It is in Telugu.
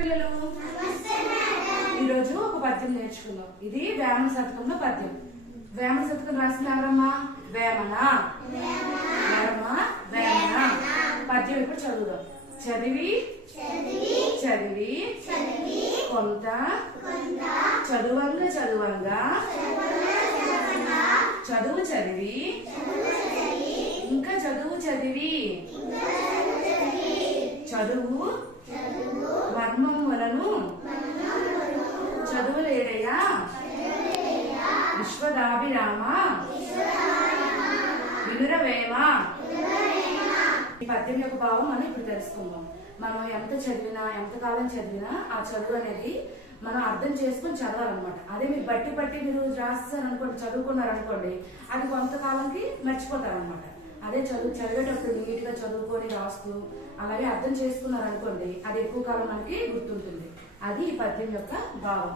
పిల్లలు ఈరోజు ఒక పద్యం నేర్చుకున్నాం. ఇది వేమన శతకంలో పద్యం. వేమన శతకం రాసిన ఎవరమ్మా? వేమన. వేమన పద్యం ఇప్పుడు చదువుదాం. చదివి చదివి కొంత చదువంగా చదువు చదివి ఇంకా చదువు చదివి చదువు మర్మములను చదువులేడయ్యా విశ్వదాభిరామ వినురవేమ. ఈ పద్యం యొక్క భావం మనం ఇప్పుడు తెలుసుకుందాం. మనం ఎంత చదివినా ఎంతకాలం చదివినా ఆ చదువు అనేది మనం అర్థం చేసుకుని చదవాలన్నమాట. అదే మీరు బట్టి మీరు రాస్తారనుకోండి, చదువుకున్నారనుకోండి, అది కొంతకాలంకి మర్చిపోతారనమాట. అదే చదివేటప్పుడు నీట్ గా చదువుకొని రాస్తూ అలాగే అర్థం చేసుకున్నారనుకోండి, అది ఎక్కువ కాలం మనకి గుర్తుంటుంది. అది ఈ పద్యం యొక్క భావం.